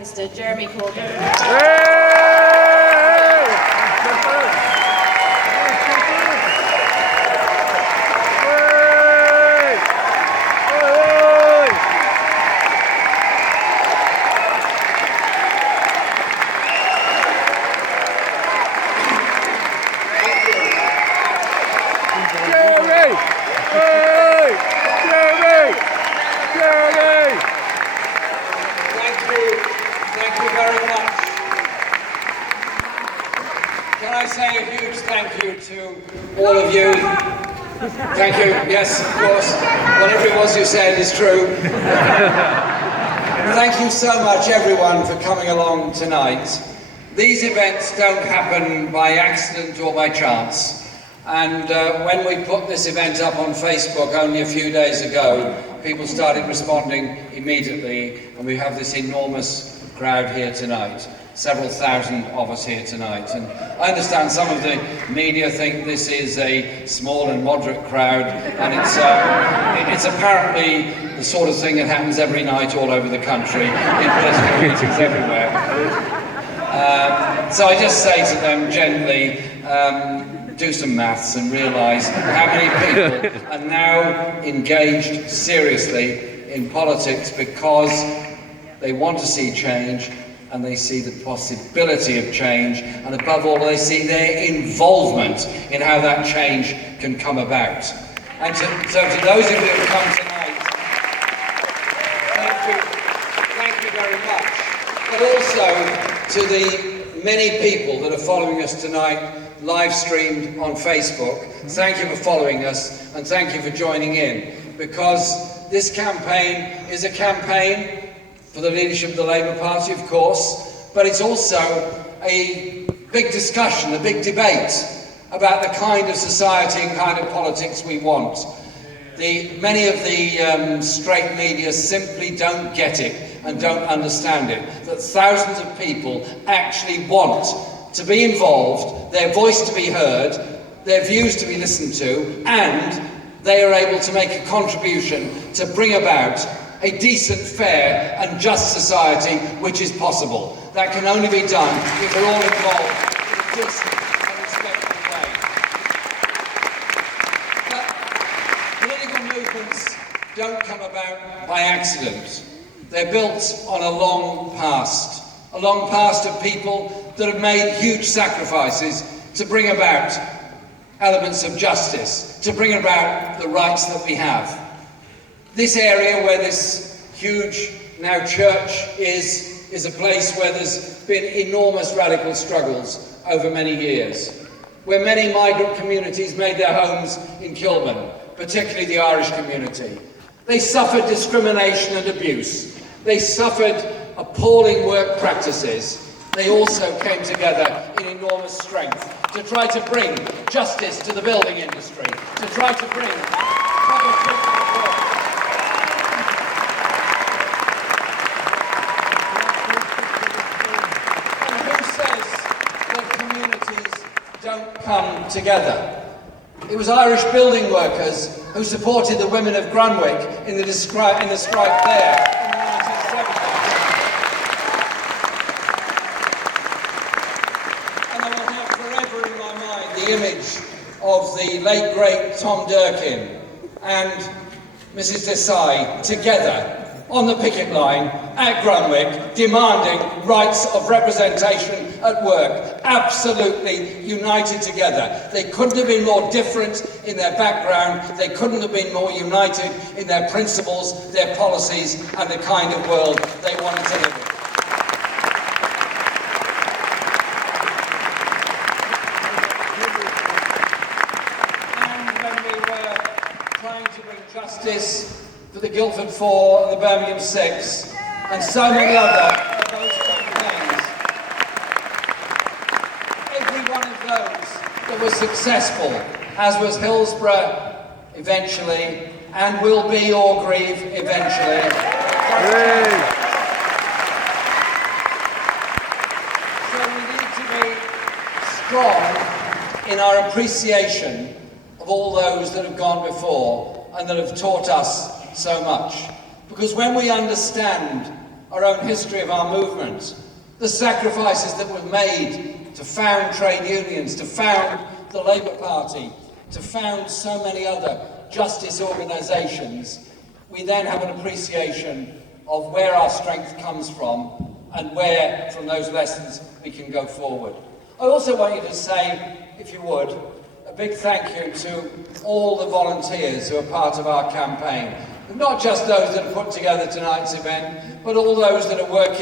Minister Jeremy Corbyn. Thank you very much. Can I say a huge thank you to all of you? Thank you. Yes, of course. Whatever it was you said is true. Thank you so much, everyone, for coming along tonight. These events don't happen by accident or by chance. And when we put this event up on Facebook only a few days ago, people started responding immediately, and we have this enormous crowd here tonight. Several thousand of us here tonight. And I understand some of the media think this is a small and moderate crowd, and it's apparently the sort of thing that happens every night all over the country, in political meetings everywhere. So I just say to them gently, do some maths and realise how many people are now engaged seriously in politics because they want to see change, and they see the possibility of change, and above all they see their involvement in how that change can come about. And so to those of you who come tonight, thank you very much. But also to the many people that are following us tonight live streamed on Facebook, thank you for following us, and thank you for joining in, because this campaign is a campaign for the leadership of the Labour Party, of course, but it's also a big discussion, a big debate about the kind of society and kind of politics we want. Many of the straight media simply don't get it and don't understand it, that thousands of people actually want to be involved, their voice to be heard, their views to be listened to, and they are able to make a contribution to bring about a decent, fair and just society which is possible. That can only be done if we're all involved in a decent and respectful way. But political movements don't come about by accident. They're built on a long past of people that have made huge sacrifices to bring about elements of justice, to bring about the rights that we have. This area where this huge now church is a place where there's been enormous radical struggles over many years, where many migrant communities made their homes in Corbyn, particularly the Irish community. They suffered discrimination and abuse. They suffered appalling work practices. They also came together in enormous strength to try to bring justice to the building industry, to try to bring proper treatment of work. And who says that communities don't come together? It was Irish building workers who supported the women of Grunwick in the strike there in the 1970s. And I will have forever in my mind the image of the late great Tom Durkin and Mrs. Desai together on the picket line at Grunwick, demanding rights of representation at work, absolutely united together. They couldn't have been more different in their background, they couldn't have been more united in their principles, their policies, and the kind of world they wanted to live in. And when we were trying to bring justice for the Guildford Four and the Birmingham Six, and so many other of those campaigns, every one of those that was successful, as was Hillsborough eventually, and will be Orgreave eventually. So we need to be strong in our appreciation of all those that have gone before and that have taught us so much. Because when we understand our own history of our movement, the sacrifices that were made to found trade unions, to found the Labour Party, to found so many other justice organisations, we then have an appreciation of where our strength comes from and where, from those lessons, we can go forward. I also want you to say, if you would, a big thank you to all the volunteers who are part of our campaign. Not just those that have put together tonight's event, but all those that are working